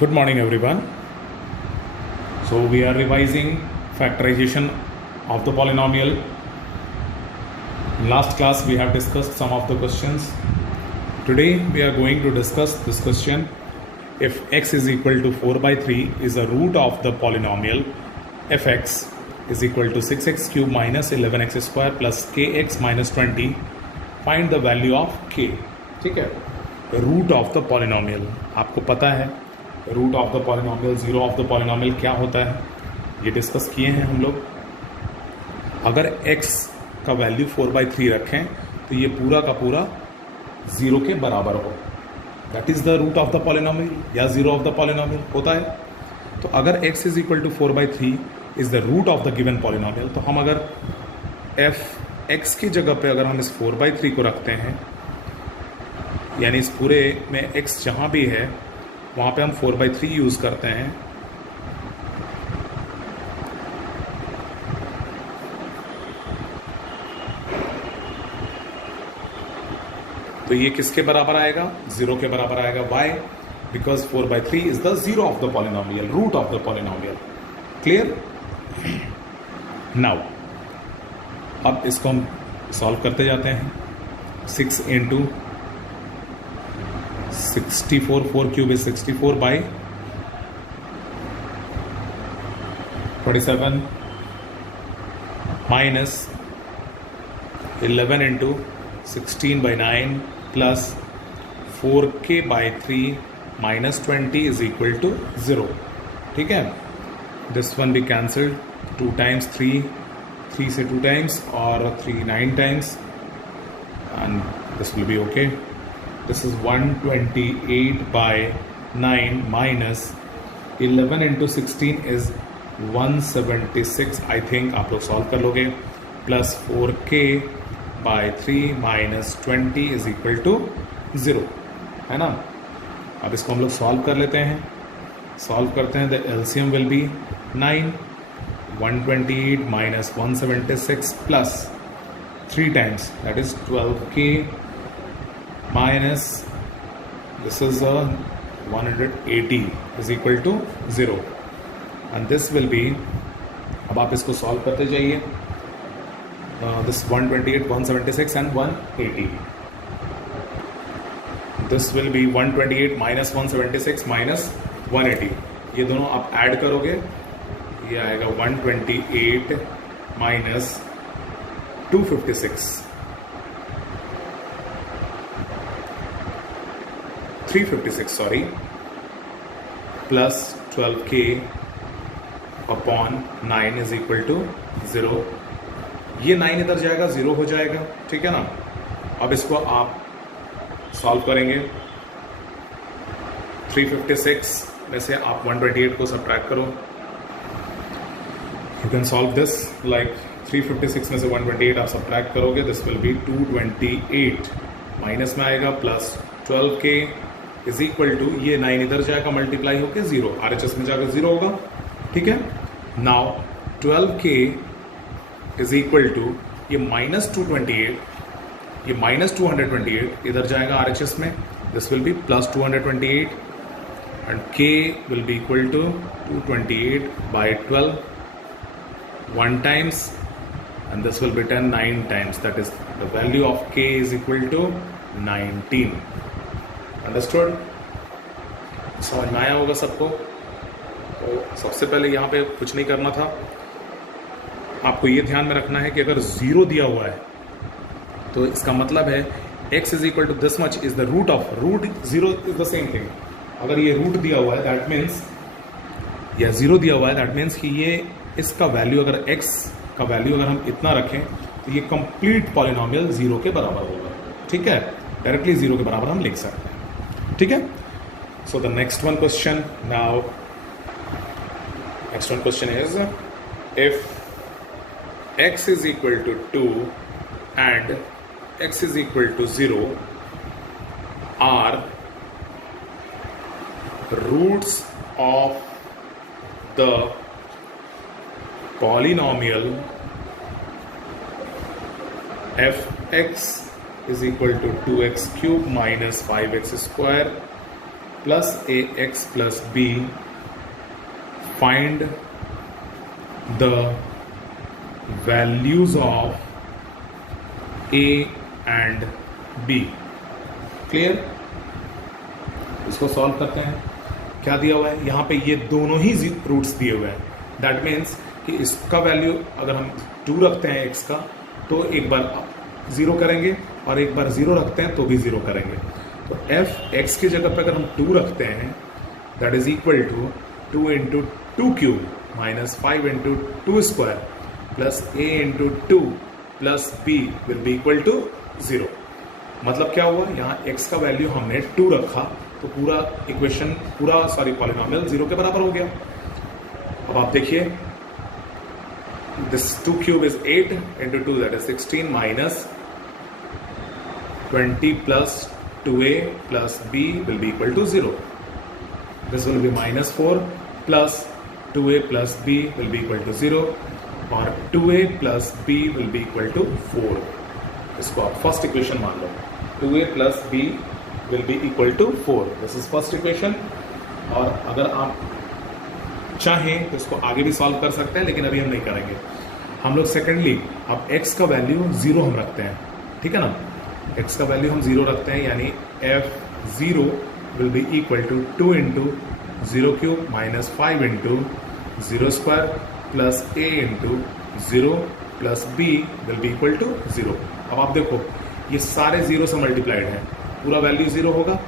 Good morning, everyone. So we are revising factorization of the polynomial. In last class we have discussed some of the questions. Today we are going to discuss this question. If x is equal to 4 by 3 is a root of the polynomial fx is equal to 6x cube minus 11x square plus kx minus 20, find the value of k. ठीक है, root of the polynomial आपको पता है, root of the polynomial, zero of the polynomial क्या होता है ये discuss किए हैं हम लोग. अगर x का वैल्यू 4/3 रखें तो ये पूरा का पूरा ज़ीरो के बराबर हो, that is the root of the polynomial या ज़ीरो ऑफ द पॉलिनोमियल होता है. तो अगर x is equal to 4/3 is the root of the given polynomial, तो हम अगर x की जगह पे अगर हम इस 4/3 को रखते हैं, यानी इस पूरे में x जहाँ भी है वहाँ पे हम 4/3 यूज़ करते हैं, तो ये किसके बराबर आएगा? ज़ीरो के बराबर आएगा. Why? Because 4/3 is the zero of the polynomial, root of the polynomial. Clear? Now अब इसको हम सॉल्व करते जाते हैं. 6 into 64, 4 cube is 64 by 27 minus 11 into 16 by 9 plus 4k by 3 minus 20 is equal to 0. ठीक है, this one be cancelled, 2 times 3 से 2 times और 3 9 times and this will be okay. This is 128 by 9 minus 11 into 16 is 176. I think आप लोग solve कर लोगे. Plus 4k by 3 minus 20 is equal to 0, है ना. अब इसको हम लोग सॉल्व कर लेते हैं. सॉल्व करते हैं, the LCM will be 9. 128 minus 176 plus 3 times, that is 12k minus this is a 180 is equal to 0 and this will be, अब आप इसको सॉल्व करते जाइए. This 128, 176 and 180. This will be 128 minus 176 minus 180. ये दोनों आप ऐड करोगे, ये आएगा 128 minus 256, 356 sorry, plus 12k upon 9 is equal to 0. ये 9 इधर जाएगा, 0 हो जाएगा. ठीक है ना. अब इसको आप सॉल्व करेंगे. 356 में से आप 128 को सब्ट्रैक्ट करो. You can solve this like 356 में से 128 आप सब्ट्रैक्ट करोगे, दिस विल बी 228 माइनस में आएगा plus 12k is equal to, ये 9 इधर जाएगा मल्टीप्लाई होकर 0, RHS में जाकर 0 होगा. ठीक है. Now 12k is equal to, ये माइनस 228, ये माइनस 228 इधर जाएगा RHS में, this will be plus 228 and k will be equal to 228 by 12 1 times and this will be 10 9 times, that is the value of k is equal to 19. Understood? समझ में आया होगा सबको. तो सबसे पहले यहाँ पे कुछ नहीं करना था, आपको ये ध्यान में रखना है कि अगर 0 दिया हुआ है तो इसका मतलब है x is equal to this much is the root of, root 0 is the same thing. अगर ये रूट दिया हुआ है दैट मीन्स, या 0 दिया हुआ है दैट मीन्स कि ये इसका वैल्यू, अगर x का वैल्यू अगर हम इतना रखें तो ये कंप्लीट पॉलिनोमियल 0 के बराबर होगा. ठीक है, डायरेक्टली 0 के बराबर हम लिख सकते हैं. ठीक है. So the next one question now, next one question is if x is equal to 2 and x is equal to 0 are roots of the polynomial fx is equal to 2x cube minus 5x square plus ax plus b, find the values of a and b. Clear? इसको solve करते हैं. क्या दिया हुआ है यहाँ पे? ये दोनों ही रूट्स दिए हुए हैं. दैट मीन्स कि इसका वैल्यू अगर हम 2 रखते हैं x का तो एक बार 0 करेंगे और एक बार 0 रखते हैं तो भी 0 करेंगे. तो f x की जगह पे अगर हम 2 रखते हैं that is equal to 2 into 2 cube minus 5 into 2 square plus a into 2 plus b will be equal to 0. मतलब क्या हुआ? यहाँ x का वैल्यू हमने 2 रखा तो पूरा इक्वेशन पॉलिनॉमियल 0 के बराबर हो गया. अब आप देखिए, this 2 cube is 8 into 2 that is 16 minus 20 plus 2a plus b will be equal to 0. This will be minus 4 plus 2a plus b will be equal to 0 और 2a plus b will be equal to 4. इसको आप first equation मान लो. 2a plus b will be equal to 4. This is first equation. और अगर आप चाहें तो इसको आगे भी सॉल्व कर सकते हैं, लेकिन अभी हम नहीं करेंगे. हम लोग सेकेंडली अब x का वैल्यू 0 हम रखते हैं. ठीक है ना? x का वैल्यू हम 0 रखते हैं, यानी f0 will be equal to 2 into 0 cube minus 5 into 0 square plus a into 0 plus b will be equal to 0. अब आप देखो, ये सारे 0 से मल्टीप्लाइड हैं, पूरा वैल्यू 0 होगा.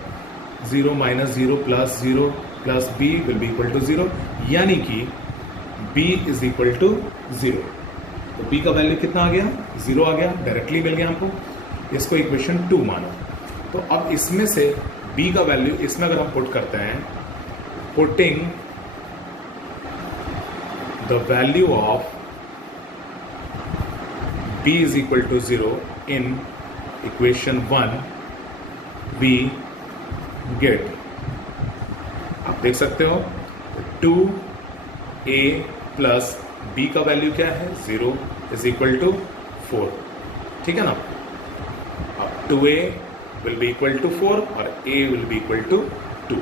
0 minus 0 plus b will be equal to 0, यानी कि b इज इक्वल टू 0. तो b का वैल्यू कितना आ गया? 0 आ गया, डायरेक्टली मिल गया हमको. इसको इक्वेशन 2 मानो. तो अब इसमें से b का वैल्यू इसमें अगर हम पुट करते हैं, putting the value of b is equal to 0 in equation 1 we get, आप देख सकते हो 2a प्लस b का वैल्यू क्या है? 0 इज इक्वल टू 4. ठीक है ना? अब 2a will be equal to 4 और a will be equal to 2.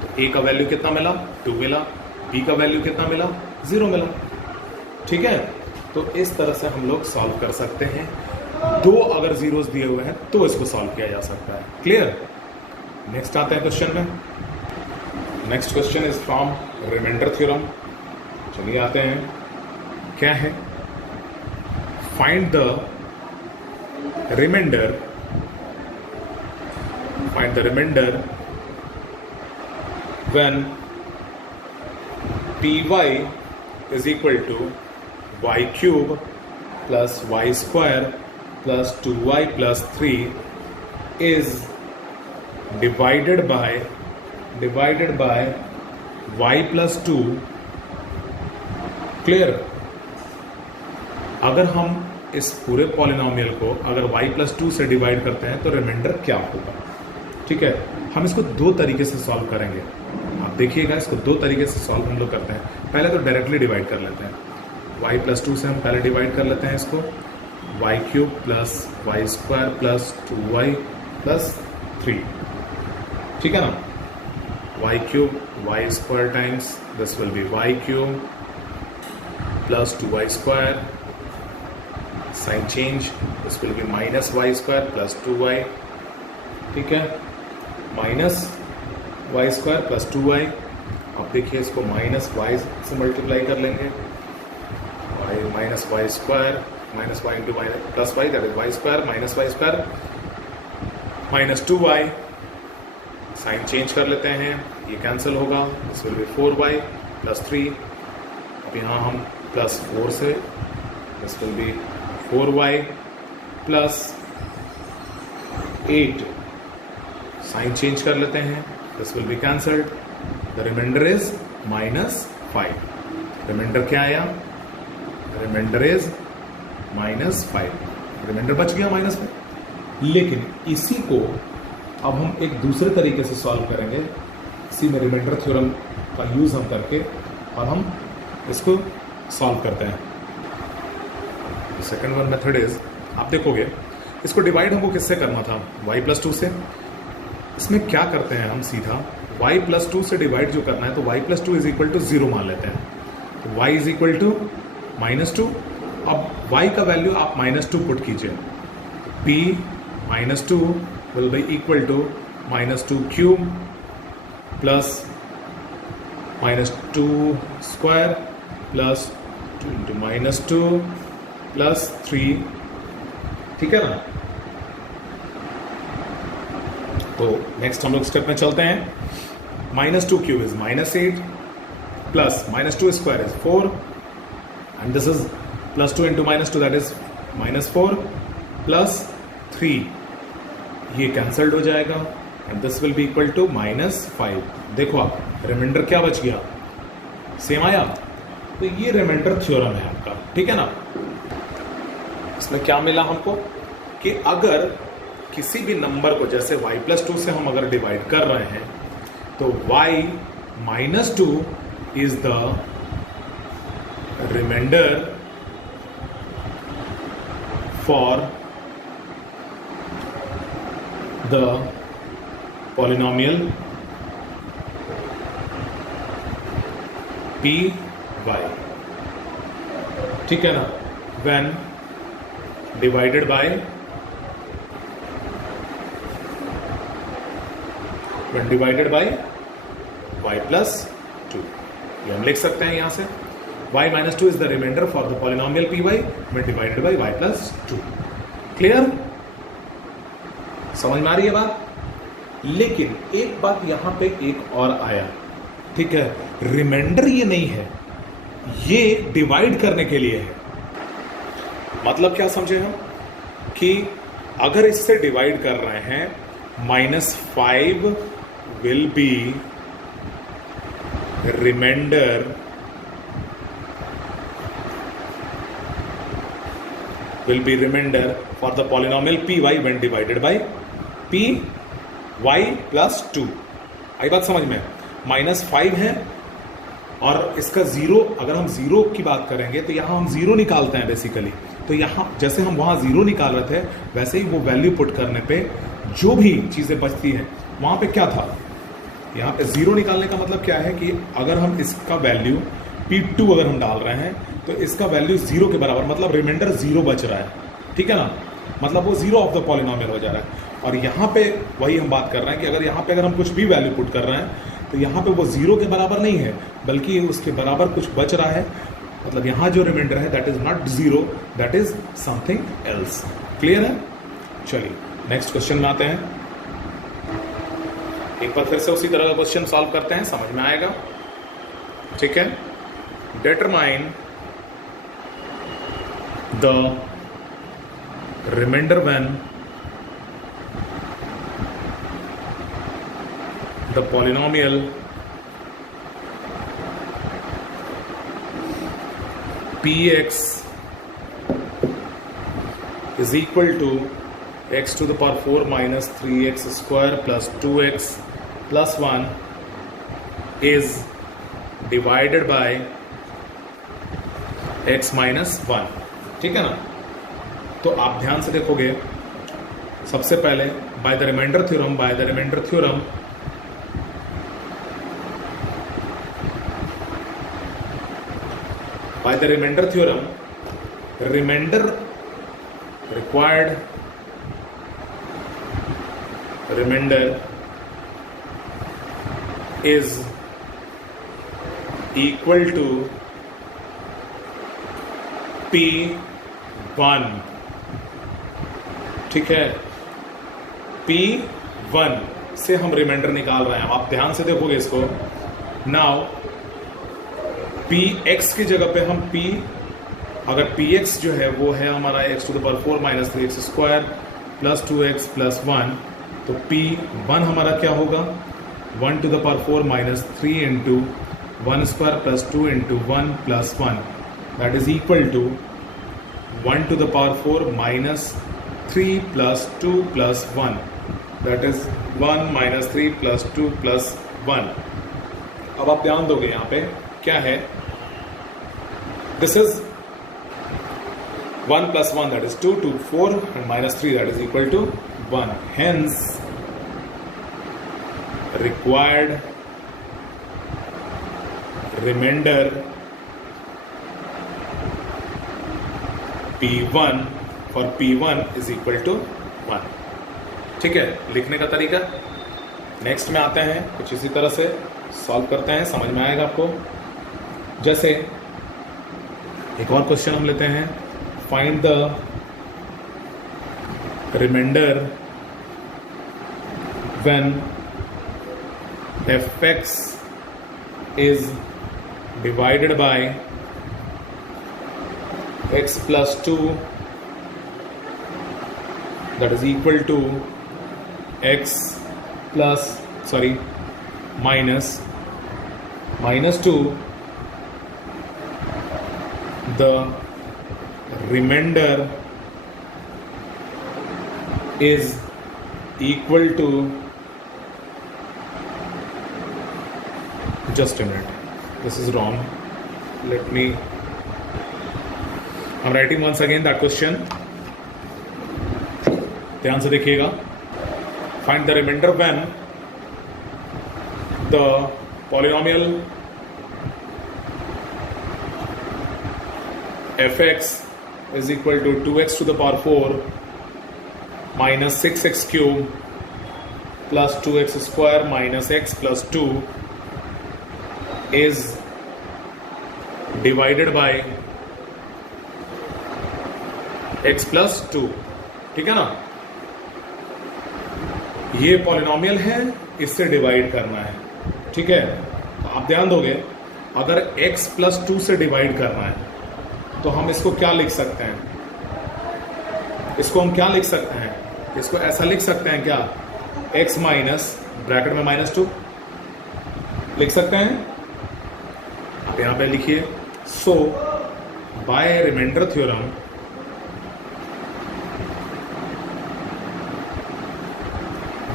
तो a का वैल्यू कितना मिला? 2 मिला. b का वैल्यू कितना मिला? 0 मिला. ठीक है? तो इस तरह से हम लोग सॉल्व कर सकते हैं. 2 अगर जीरोस दिए हुए हैं तो इसको सॉल्व किया जा सकता है. क्लियर? नेक्स्ट आते हैं क्वेश्चन में. Next question is from remainder theorem. चलिए आते हैं. क्या है? Find the remainder when py is equal to y cube plus y square plus 2y plus 3 is divided by y plus 2. Clear? अगर हम इस पूरे पॉलिनॉमियल को अगर y प्लस 2 से डिवाइड करते हैं तो रिमाइंडर क्या होगा? ठीक है? हम इसको 2 तरीके से सॉल्व करेंगे. आप देखिएगा, इसको 2 तरीके से सॉल्व हम लोग करते हैं. पहले तो डायरेक्टली डिवाइड कर लेते हैं. y प्लस 2 से हम पहले डिवाइड कर लेते हैं इसको. y cube plus y square plus 2y plus 3. ठीक है ना? y cube y square times this will be y cube plus 2y square. Sign change, this will be minus y square plus 2y. ठीक है? Minus y square plus 2y. अब देखिए, इसको minus Y से multiply कर लेंगे. Minus y square minus y into plus y that is y square minus y square minus 2y. Sign change कर लेते हैं, ये कैंसिल होगा. This will be 4y plus 3. अब यहाँ हम प्लस 4 से this will be 4y plus 8. Sign change कर लेते हैं, this will be cancelled. The remainder is -5. Remainder क्या आया? Reminder is -5. रिमाइंडर बच गया -5. लेकिन इसी को अब हम एक दूसरे तरीके से सॉल्व करेंगे. इसी में रिमाइंडर थ्योरम का यूज हम करके और हम इसको सॉल्व करते हैं. सेकेंड वन मेथड इज, आप देखोगे इसको डिवाइड हमको किससे करना था? y प्लस 2 से. इसमें क्या करते हैं हम? सीधा y प्लस 2 से डिवाइड जो करना है तो y plus 2 is equal to 0 मान लेते हैं, तो y इज इक्वल टू -2। अब y का वैल्यू आप -2 पुट कीजिए, p -2 will be equal to -2 cube plus -2 square plus 2 into -2 plus 3, ठीक है ना। तो नेक्स्ट हम लोग स्टेप में चलते हैं। -2 cube is -8 plus -2 square is 4 and this is +2 into -2 that is -4 plus 3, ये कैंसल्ड हो जाएगा and this will be equal to -5। देखो आप रिमाइंडर क्या बच गया, सेम आया। तो ये रिमाइंडर थ्योरम है आपका, ठीक है ना। इसमें क्या मिला हमको कि अगर किसी भी नंबर को जैसे y प्लस 2 से हम अगर डिवाइड कर रहे हैं तो y -2 is the remainder for the polynomial p y, ठीक है ना, when divided by y plus 2। ये हम लिख सकते हैं यहां से y -2 is the remainder for the polynomial p y when divided by y plus 2। Clear, समझ में आ रही है बात। लेकिन एक बात यहां पे एक और आया, ठीक है, रिमाइंडर ये नहीं है, ये डिवाइड करने के लिए है। मतलब क्या समझे हम कि अगर इससे डिवाइड कर रहे हैं -5 will be remainder for the polynomial p y when divided by p y plus 2। आई बात समझ में, -5 है और इसका 0, अगर हम 0 की बात करेंगे तो यहां हम 0 निकालते हैं बेसिकली। तो यहां जैसे हम वहां 0 निकाल रहे थे वैसे ही वो वैल्यू पुट करने पे जो भी चीजें बचती हैं वहां पे क्या था, यहां पे 0 निकालने का मतलब क्या है कि अगर हम इसका वैल्यू P2 अगर हम डाल रहे हैं तो इसका वैल्यू 0 के बराबर, मतलब रिमाइंडर 0 बच रहा है, ठीक है ना, मतलब वो 0 ऑफ द पॉलिनोमियल हो जा रहा है। और यहाँ पे वही हम बात कर रहे हैं कि अगर यहाँ पे अगर हम कुछ भी वैल्यू पुट कर रहे हैं तो यहाँ पे वो 0 के बराबर नहीं है बल्कि उसके बराबर कुछ बच रहा है, मतलब यहाँ जो रिमाइंडर है that is not 0, that is something else. Clear है। चलिए नेक्स्ट क्वेश्चन में आते हैं। एक बार फिर से उसी तरह का क्वेश्चन सॉल्व करते हैं, समझ में आएगा, ठीक है। Determine the remainder when the polynomial px is equal to x to the power 4 minus 3x square plus 2x plus 1 is divided by x minus 1, ठीक है ना। तो आप ध्यान से देखोगे, सबसे पहले by the remainder theorem by the remainder theorem, remainder required remainder is equal to P1, ठीक है। P1 से हम रिमाइंडर निकाल रहे हैं, आप ध्यान से देखोगे इसको। नाउ Px की जगह पे हम P, अगर Px जो है वो है हमारा x to the power 4 minus 3x square plus 2x plus 1, तो P1 हमारा क्या होगा, 1 to the power 4 minus 3 into 1 square plus 2 into 1 plus 1, that is equal to 1 to the power 4 minus 3 plus 2 plus 1, that is 1 minus 3 plus 2 plus 1। अब आप ध्यान दोगे यहाँ पे क्या है, this is 1 plus 1 that is 2, 2 4 and minus 3 that is equal to 1, hence required remainder P1 for P1 is equal to 1। ठीक है, लिखने का तरीका। नेक्स्ट में आते हैं, कुछ इसी तरह से सॉल्व करते हैं, समझ में आएगा आपको। जैसे एक और क्वेश्चन हम लेते हैं, find the remainder when fx is divided by x plus 2 that is equal to x plus minus 2, the remainder is equal to, just a minute, this is wrong, let me, I'm writing once again that question, ध्यान से देखिएगा। Find the remainder when the polynomial fx is equal to 2x to the power 4 minus 6x cube plus 2x square minus x plus 2 is divided by x plus 2। ठीक है ना, ये polynomial है, इससे divide करना है। ठीक है, आप ध्यान दोगे, अगर x प्लस 2 से डिवाइड करना है तो हम इसको क्या लिख सकते हैं, इसको हम क्या लिख सकते हैं, इसको ऐसा लिख सकते हैं क्या, x माइनस ब्रैकेट में माइनस 2 लिख सकते हैं। आप यहां पे लिखिए, so by remainder theorem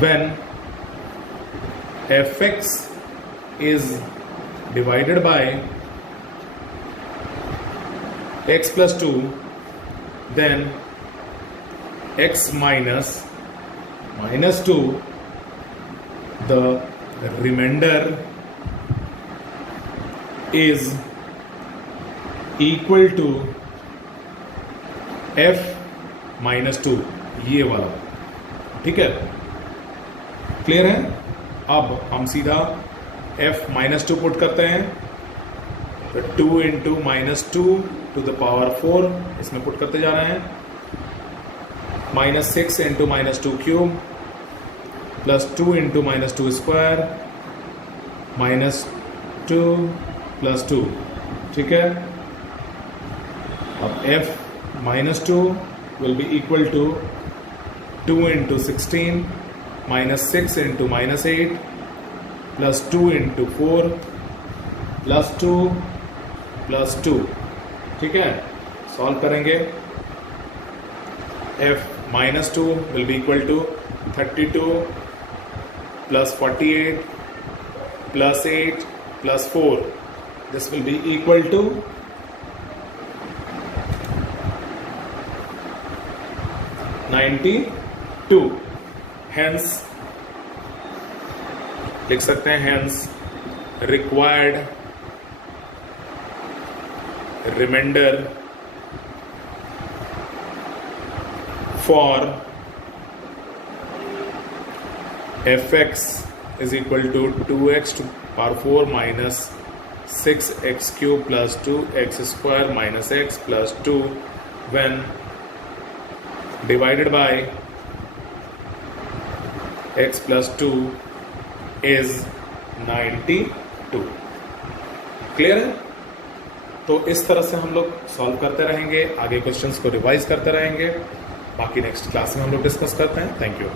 when fx is divided by x plus 2, then x minus 2, the remainder is equal to f minus 2, ये वाला। ठीक है, क्लियर है। अब हम सीधा f माइनस 2 पुट करते हैं, तो 2 into minus 2 to the power 4 इसमें पुट करते जा रहे हैं, minus 6 into minus 2 cube plus 2 into minus 2 square minus 2 plus 2। ठीक है, अब f minus 2 will be equal to 2 into 16 minus 6 into minus 8 plus 2 into 4 plus 2 plus 2। ठीक है, सॉल्व करेंगे, f minus 2 will be equal to 32 plus 48 plus 8 plus 4, this will be equal to 92। Hence लिख सकते हैं, hence required remainder for fx is equal to 2x to power 4 minus 6x cube plus 2x square minus x plus 2 when divided by x plus 2 is 92। Clear है। तो इस तरह से हम लोग सॉल्व करते रहेंगे, आगे क्वेश्चंस को रिवाइज करते रहेंगे, बाकी नेक्स्ट क्लास में हम लोग डिस्कस करते हैं। Thank you.